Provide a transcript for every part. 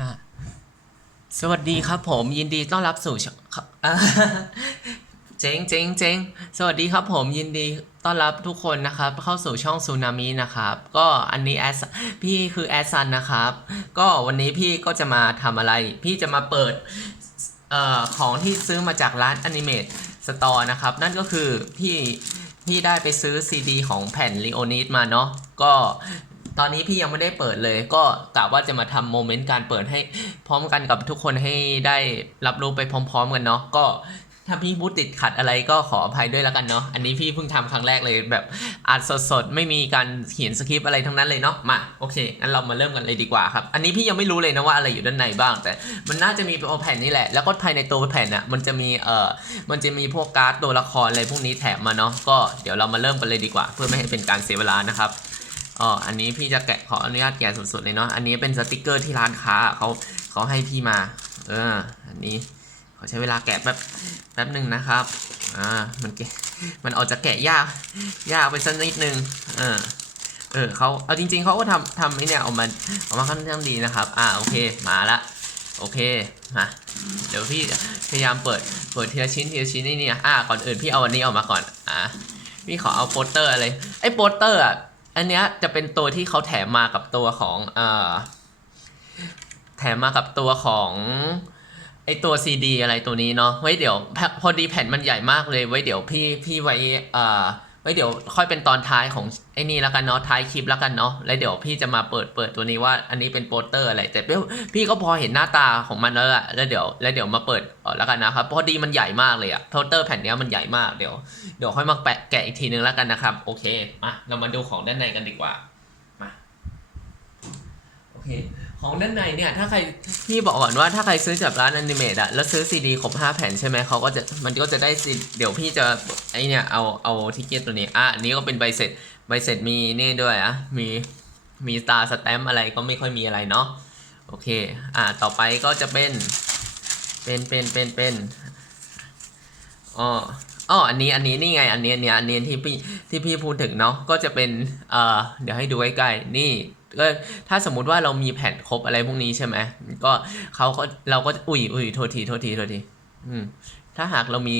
อ่าสวัสดีครับผมยินดีต้อนรับสู่ช่องอ่าเจ๊งเจ๊งเจ๊งสวัสดีครับผมยินดีต้อนรับทุกคนนะครับ เข้าสู่ช่องซูนามินะครับ ก็อันนี้แอสพี่คือแอสซันนะครับ ก็วันนี้พี่ก็จะมาทำอะไร พี่จะมาเปิดเอ่อของที่ซื้อมาจากร้านอนิเมตสตอร์นะครับ นั่นก็คือพี่พี่ได้ไปซื้อซีดีของแผ่นลีโอนิดมาเนาะก็ ตอนนี้พี่ยังไม่ได้เปิดเลย ก็กะว่าจะมาทำโมเมนต์การเปิดให้พร้อมกันกับทุกคนให้ได้รับรู้ไปพร้อม ๆ กันเนาะก็ถ้าพี่พูดติดขัดอะไรก็ขออภัยด้วยแล้วกันเนาะอันนี้พี่เพิ่งทำครั้งแรกเลยแบบอัดสดๆไม่มีการเขียนสคริปต์อะไรทั้งนั้นเลยเนาะมาโอเคงั้นเรามาเริ่มกันเลยดีกว่าครับ อันนี้พี่ยังไม่รู้เลยนะว่าอะไรอยู่ด้านในบ้าง แต่มันน่าจะมีตัวแผ่นนี่แหละ แล้วก็ภายในตัวแผ่นน่ะมันจะมีเอ่อมันจะมีพวกการ์ดตัวละครอะไรพวกนี้แถมมาเนาะก็เดี๋ยวเรามาเริ่มกันเลยดีกว่า เพื่อไม่ให้เป็นการเสียเวลานะครับ อ๋ออันนี้พี่จะแกะขออนุญาตแกะสดๆเลยเนาะ อันนี้เป็นสติกเกอร์ที่ร้านค้าเขาเขาให้พี่มา เออ อันนี้ขอใช้เวลาแกะแป๊บแป๊บหนึ่งนะครับ อ่า มันแกะ มันออกจะแกะยาก ยากไปสักนิดนึงเออเออเขาเอาจริง ๆเขาก็ทำทำไอ้เนี่ยออกมาออกมาค่อนข้างดีนะครับ อ่า โอเค มาละ โอเค มา เดี๋ยวพี่พยายามเปิด เปิดทีละชิ้นทีละชิ้นนี่เนี่ยอ่า ก่อนอื่นพี่เอาอันนี้ออกมาก่อน อ่า พี่ขอเอาโปสเตอร์อะไร ไอ้โปสเตอร์อะ อันเนี้ยจะเป็นตัวที่เขาแถมมากับตัวของเอ่อแถมมากับตัวของไอตัวซีดีอะไรตัวนี้เนาะไว้เดี๋ยวพพอดีแผ่นมันใหญ่มากเลยไว้เดี๋ยวพี่พี่ไว้เอ่อ ไว้เดี๋ยวค่อยเป็นตอนท้ายของไอ้นี่แล้วกันเนาะท้ายคลิปแล้วกันเนาะแล้วเดี๋ยวพี่จะมาเปิดเปิดตัวนี้ว่า อันนี้เป็นโปสเตอร์อะไรแต่พี่ก็พอเห็นหน้าตาของมันแล้วอะแล้วเดี๋ยวแล้วเดี๋ยวมาเปิดแล้วกันนะครับพอดีมันใหญ่มากเลยอะโปสเตอร์แผ่นนี้มันใหญ่มากเดี๋ยวเดี๋ยวค่อยมาแปะแกะอีกทีนึงแล้วกันนะครับโอเคมาเรามาดูของด้านในกันดีกว่ามาโอเค ของด้านในเนี่ยถ้าใครพี่บอกก่อนว่าถ้าใครซื้อจากร้านอนิเมตอะแล้วซื้อซีดีครบ5แผ่นใช่ไหมเขาก็จะมันก็จะได้ซีเดี๋ยวพี่จะไอเนี่ยเอาเอาทิเก็ตตัวนี้อะอันนี้ก็เป็นใบเสร็จใบเสร็จมีนี่ด้วยอะมีมีตาสแตมป์อะไรก็ไม่ค่อยมีอะไรเนาะโอเคอะต่อไปก็จะเป็นเป็นเป็นเป็นเป็นอ๋ออ๋ออันนี้อันนี้นี่ไงอันนี้อันนี้อันนี้ที่พี่ที่พี่พูดถึงเนาะก็จะเป็นเอ่อเดี๋ยวให้ดูใกล้ๆนี่ ก็ถ้าสมมุติว่าเรามีแผ่นครบอะไรพวกนี้ใช่ไหมก็เขาก็เราก็อุ้ยอุ้ยโทษทีโทษทีโทษทีอืมถ้าหากเรามี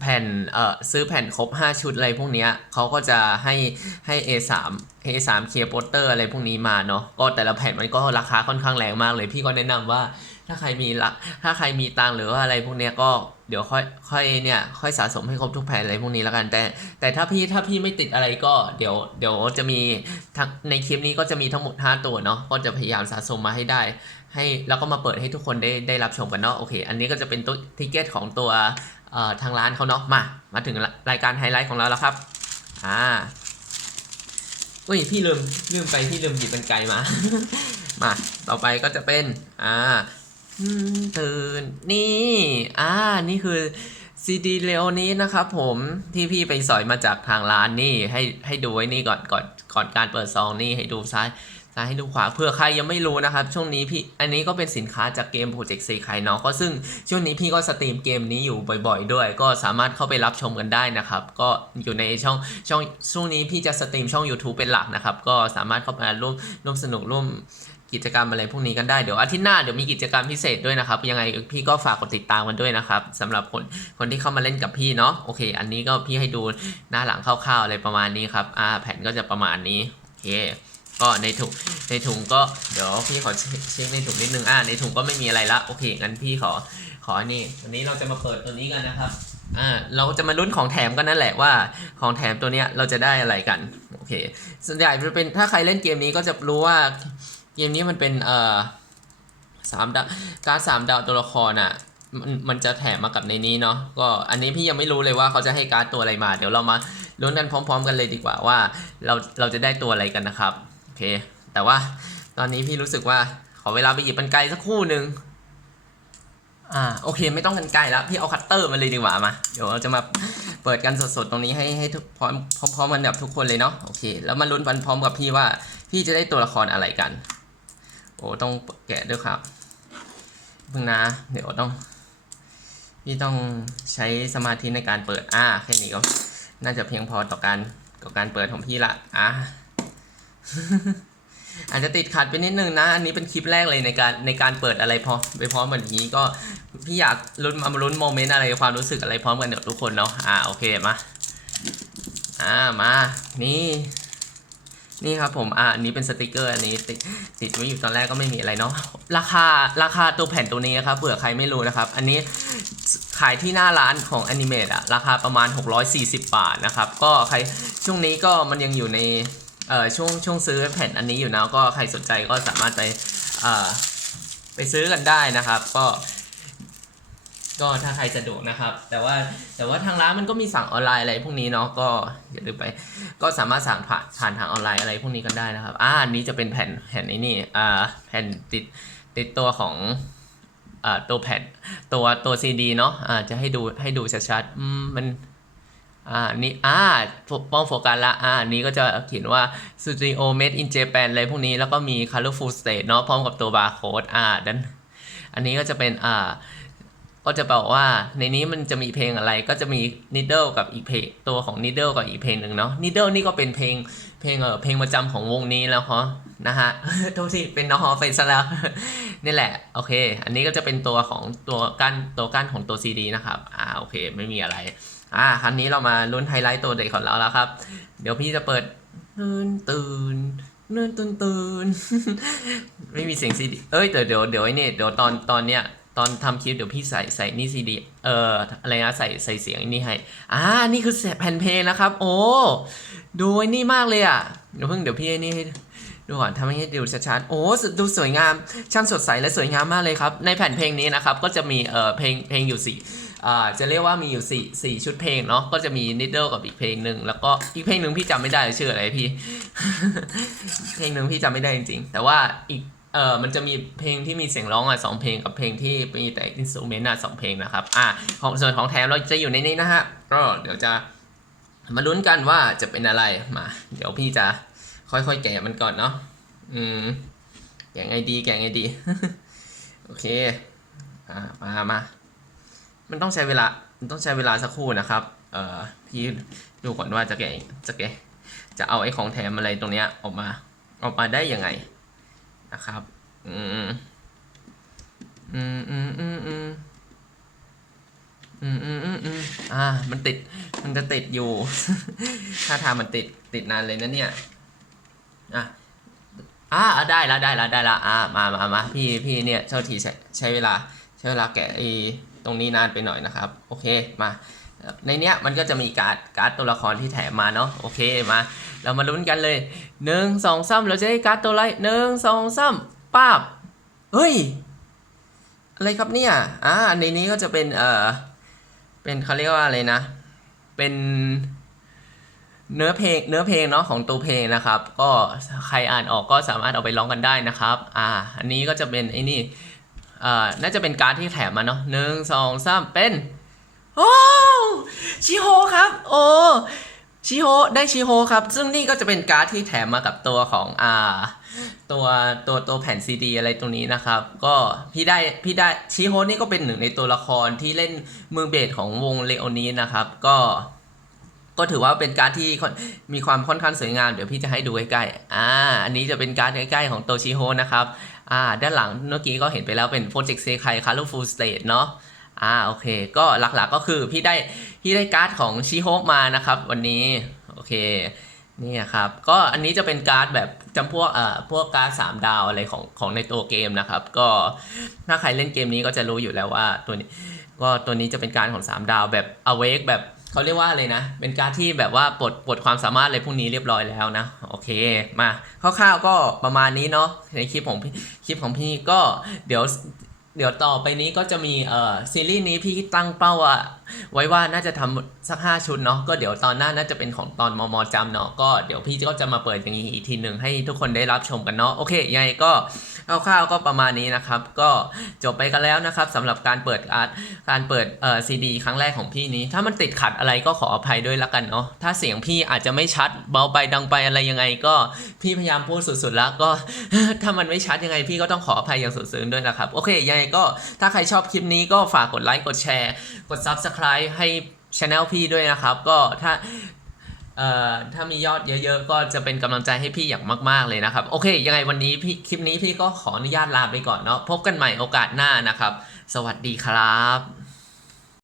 แผ่นเอ่อซื้อแผ่นครบ 5 ชุดอะไรพวกเนี้ยเขาก็จะให้ให้ A3 A3 เคลียร์โปสเตอร์อะไรพวกนี้มาเนาะก็แต่ละแผ่นมันก็ราคาค่อนข้างแรงมากเลย พี่ก็แนะนำว่า ถ้าใครมีละถ้าใครมีตังหรือว่าอะไรพวกเนี้ยก็เดี๋ยวค่อยค่อยเนี่ยค่อยสะสมให้ครบทุกแผนอะไรพวกนี้แล้วกัน แต่แต่ถ้าพี่ถ้าพี่ไม่ติดอะไรก็เดี๋ยวเดี๋ยวจะมีทั้งในคลิปนี้ก็จะมีทั้งหมด 5 ตัวเนาะก็จะพยายามสะสมมาให้ได้ ให้แล้วก็มาเปิดให้ทุกคนได้ได้รับชมกันเนาะโอเค อันนี้ก็จะเป็นตัวทิเกตของตัวเอ่อทางร้านเขาเนาะมา มาถึงรายการไฮไลท์ของเราแล้วครับอ่าอุ้ยพี่ลืมลืมไปพี่ลืมหยิบเป็นไกลมา มาต่อไปก็จะเป็นอ่า ตื่นนี่ อ่า นี่คือซีดีเลโอนี้นะครับผมที่พี่ไปสอยมาจากทางร้านนี่ให้ให้ดูไว้นี่ก่อนก่อนก่อนการเปิดซองนี่ให้ดูซ้ายซ้ายให้ดูขวาเผื่อใครยังไม่รู้นะครับ ช่วงนี้พี่อันนี้ก็เป็นสินค้าจากเกมโปรเจกต์ซีไคเนาะก็ซึ่งช่วงนี้พี่ก็สตรีมเกมนี้อยู่บ่อย ๆ ด้วย ก็สามารถเข้าไปรับชมกันได้นะครับ ก็อยู่ในช่องช่องช่วงนี้พี่จะสตรีมช่อง YouTube เป็นหลักนะครับ ก็สามารถเข้ามาร่วมร่วมสนุกร่วม กิจกรรมอะไรพวกนี้กันได้เดี๋ยวอาทิตย์หน้าเดี๋ยวมีกิจกรรมพิเศษด้วยนะครับ ยังไงพี่ก็ฝากกดติดตามกันด้วยนะครับสำหรับคนคนที่เข้ามาเล่นกับพี่เนาะโอเค อันนี้ก็พี่ให้ดูหน้าหลังคร่าวๆอะไรประมาณนี้ครับอ่าแผ่นก็จะประมาณนี้โอเคก็ในถุงในถุงก็เดี๋ยวพี่ขอเช็คในถุงนิดนึงอ่าในถุงก็ไม่มีอะไรละโอเคงั้นพี่ขอขออันนี้วันนี้เราจะมาเปิดตัวนี้กันนะครับอ่าเราจะมาลุ้นของแถมกันนั่นแหละว่าของแถมตัวเนี้ยเราจะได้อะไรกันโอเคส่วนใหญ่จะเป็นถ้าใครเล่นเกมนี้ก็จะรู้ว่า เกมนี้มันเป็นเอ่อสามดาวการสามดาวตัวละครอะมันมันจะแถมมากับในนี้เนาะก็อันนี้พี่ยังไม่รู้เลยว่าเขาจะให้การ์ดตัวอะไรมา เดี๋ยวเรามาลุ้นกันพร้อม ๆ กันเลยดีกว่าว่าเราเราจะได้ตัวอะไรกันนะครับโอเค แต่ว่าตอนนี้พี่รู้สึกว่าขอเวลาไปหยิบกันไกลสักคู่หนึ่งอ่าโอเคไม่ต้องกันไกลแล้วพี่เอาคัตเตอร์มาเลยดีกว่ามาเดี๋ยวเราจะมาเปิดกันสดๆตรงนี้ให้ให้ทุกพร้อมพร้อมกันแบบทุกคนเลยเนาะโอเค แล้วมาลุ้นกันพร้อมกับพี่ว่าพี่จะได้ตัวละครอะไรกัน โอ้ต้องแกะด้วยครับเพิ่งนะ เดี๋ยวต้อง พี่ต้องใช้สมาธิในการเปิดอ่าแค่นี้ก็น่าจะเพียงพอต่อการต่อการเปิดของพี่ละอ่าอาจจะติดขัดไปนิดนึงนะ อันนี้เป็นคลิปแรกเลยในการในการเปิดอะไรพร้อมไปพร้อมแบบนี้ก็พี่อยากลุ้นมาลุ้นโมเมนต์อะไรความรู้สึกอะไรพร้อมกันเดี๋ยวทุกคนเนาะอ่าโอเคมา อ่ามา นี่ นี่ครับผม อ่าอันนี้เป็นสติกเกอร์อันนี้ติดติดไว้อยู่ตอนแรกก็ไม่มีอะไรเนาะ ราคาราคาตัวแผ่นตัวนี้นะครับเผื่อใครไม่รู้นะครับ อันนี้ขายที่หน้าร้านของ a n i m a t e อะราคาประมาณ 640 บาทนะครับ ก็ใครช่วงนี้ก็มันยังอยู่ในเอ่อช่วงช่วงซื้อแผ่นอันนี้อยู่นะก็ใครสนใจก็สามารถไปเอ่อไปซื้อกันได้นะครับ ก็ ก็ถ้าใครสะดวกนะครับ แต่ว่าแต่ว่าทางร้านมันก็มีสั่งออนไลน์อะไรพวกนี้เนาะก็อย่าลืมไป ก็สามารถสั่งผ่านผ่านทางออนไลน์อะไรพวกนี้กันได้นะครับ อ่าอันนี้จะเป็นแผ่นแผ่นไอ้นี่อ่าแผ่นติดติดตัวของอ่าตัวแผ่นตัวตัวซีดีเนาะอ่าจะให้ดูให้ดูชัดๆอืมมันอ่านี่อ่าป้องโฟกัสละอ่าอันนี้ก็จะเขียนว่า Studio Made in Japan อะไรพวกนี้แล้วก็มี Colorful State เนาะพร้อมกับตัวบาร์โค้ดอ่าดันอันนี้ก็จะเป็นอ่า ก็จะบอกว่าในนี้มันจะมีเพลงอะไรก็จะมี Needle กับอีกเพลงตัวของ Needle กับอีกเพลงหนึ่งเนาะ Needle นี่ก็เป็นเพลงเพลงเออเพลงประจำของวงนี้แล้วฮะนะฮะโทษทีเป็นนอฮอไปซะแล้วนี่แหละโอเค อันนี้ก็จะเป็นตัวของตัวกั้นตัวกั้นของตัว CD นะครับอ่าโอเค ไม่มีอะไรอ่าครั้นี้เรามาลุ้นไฮไลท์ตัวเด็กของเราแล้วครับ เดี๋ยวพี่จะเปิดนื่นตื่นนื่นตื่นตื่นไม่มีเสียงซีดีเอ้ยเดี๋ยวเดี๋ยวเดี๋ยวไอ้นี่เดี๋ยวตอนตอนเนี้ย ตอนทำคลิปเดี๋ยวพี่ใส่ใส่นี่ซีดีเอ่ออะไรนะใส่ใส่เสียงนี่ให้อ่านี่คือแผ่นเพลงนะครับ โอ้ดูไอ้นี่มากเลยอะเดี๋ยวเพิ่งเดี๋ยวพี่ไอ้นี่ดูก่อนทำให้ดูชัดๆ โอ้ดูสวยงาม ช่างสดใสและสวยงามมากเลยครับ ในแผ่นเพลงนี้นะครับ ก็จะมีเอ่อเพลงเพลงอยู่สี่อ่าจะเรียกว่ามีอยู่สี่สี่ชุดเพลงเนาะ ก็จะมี Needle กับอีกเพลงหนึ่งแล้วก็อีกเพลงหนึ่งพี่จำไม่ได้ชื่ออะไรพี่ เพลงหนึ่งพี่จำไม่ได้จริงๆ แต่ว่าอีก เออมันจะมีเพลงที่มีเสียงร้องอะสองเพลงกับเพลงที่มีแต่อินสตูเมนต์อะสองเพลงนะครับอะของส่วนของแถมเราจะอยู่ในนี้นะฮะก็เดี๋ยวจะมาลุ้นกันว่าจะเป็นอะไรมา เดี๋ยวพี่จะค่อยๆแกะมันก่อนเนาะอืมแกะไงดีแกะไงดี โอเคอ่ามามามันต้องใช้เวลามันต้องใช้เวลาสักครู่นะครับ เอ่อพี่ดูก่อนว่าจะแกะจะแกะจะเอาไอ้ของแถมอะไรตรงเนี้ยออกมาออกมาได้ยังไง นะครับ อืมอืมอืมอืมอืมอืมอืมอืมอืมอ่า มันติด มันจะติดอยู่ ถ้าทามันติด ติดนานเลยนะเนี่ย อะอ่าได้ล้วได้ล้วได้ล้วอ่า มามามาพี่ พี่เนี่ยเจ้าทีใช้ใช้เวลา ใช้เวลาแกะไอ้ตรงนี้นานไปหน่อยนะครับ โอเค มา ในเนี้ยมันก็จะมีการ์ดการ์ดตัวละครที่แถมมาเนาะโอเคมา เรามาลุ้นกันเลยหนึ่งสองสามเราจะได้การ์ดตัวอะไรหนึ่งสองสามป้าบเฮ้ย อะไรครับเนี่ยอ่าในนี้ก็จะเป็นเอ่อเป็นเขาเรียกว่าอะไรนะ เป็นเนื้อเพลงเนื้อเพลงเนาะของตัวเพลงนะครับ ก็ใครอ่านออกก็สามารถเอาไปร้องกันได้นะครับ อ่า อันนี้ก็จะเป็นไอ้นี่เอ่อน่าจะเป็นการ์ดที่แถมมาเนาะหนึ่งสองสามเป็น โอ้ชิโฮครับ โอ้ชิโฮได้ชิโฮครับ ซึ่งนี่ก็จะเป็นการ์ดที่แถมมากับตัวของอ่าตัวตัวตัวแผ่นซีดีอะไรตรงนี้นะครับ ก็พี่ได้พี่ได้ชิโฮนี่ก็เป็นหนึ่งในตัวละครที่เล่นมือเบสของวงเลโอนี้นะครับ ก็ ก็ถือว่าเป็นการ์ดที่มีความค่อนข้างสวยงามเดี๋ยวพี่จะให้ดูใกล้ๆอ่าอันนี้จะเป็นการ์ดใกล้ๆของโตชิโฮนะครับอ่าด้านหลังเมื่อกี้ก็เห็นไปแล้วเป็น Project s e k a i Colorful State เนาะ อ่าโอเค ก็หลักๆก็คือพี่ได้พี่ได้การ์ดของชิโฮมานะครับวันนี้ โอเคนี่ครับก็อันนี้จะเป็นการ์ดแบบจำพวกเอ่อพวกการ์ดสามดาวอะไรของของในตัวเกมนะครับ ก็ถ้าใครเล่นเกมนี้ก็จะรู้อยู่แล้วว่าตัวนี้ก็ตัวนี้จะเป็นการดของ 3 ดาวแบบ awake แบบเขาเรียกว่าอะไรนะ เป็นการดที่แบบว่าปลดปลดความสามารถอะไรพวกนี้เรียบร้อยแล้วนะ โอเค มาคร่าวๆก็ประมาณนี้เนาะในคลิปของคลิปของพี่ก็เดี๋ยว เดี๋ยวต่อไปนี้ก็จะมีเอ่อซีรีส์นี้พี่ตั้งเป้าอะไว้ว่าน่าจะทำสัก 5 ชุดเนาะก็เดี๋ยวตอนหน้าน่าจะเป็นของตอนมมจำเนาะก็เดี๋ยวพี่ก็จะมาเปิดอย่างนี้อีกทีหนึ่งให้ทุกคนได้รับชมกันเนาะโอเคยังไงก็ คร่าวๆก็ประมาณนี้นะครับ ก็จบไปกันแล้วนะครับสำหรับการเปิดอาร์ตการเปิดเอ่อซีดีครั้งแรกของพี่นี้ ถ้ามันติดขัดอะไรก็ขออภัยด้วยละกันเนาะถ้าเสียงพี่อาจจะไม่ชัดเบาไปดังไปอะไรยังไง ก็พี่พยายามพูดสุดๆแล้วก็ ถ้ามันไม่ชัดยังไงพี่ก็ต้องขออภัยอย่างสุดซึ้งด้วยนะครับโอเคยังไงก็ถ้าใครชอบคลิปนี้ก็ฝากกดไลค์กดแชร์ กด Subscribe ให้ช anel พี่ด้วยนะครับ ก็ถ้า ถ้ามียอดเยอะๆ ก็จะเป็นกำลังใจให้พี่อย่างมาก ๆเลยนะครับ โอเค ยังไงวันนี้พี่คลิปนี้พี่ก็ขออนุญาตลาไปก่อนเนาะพบกันใหม่โอกาสหน้านะครับ สวัสดีครับ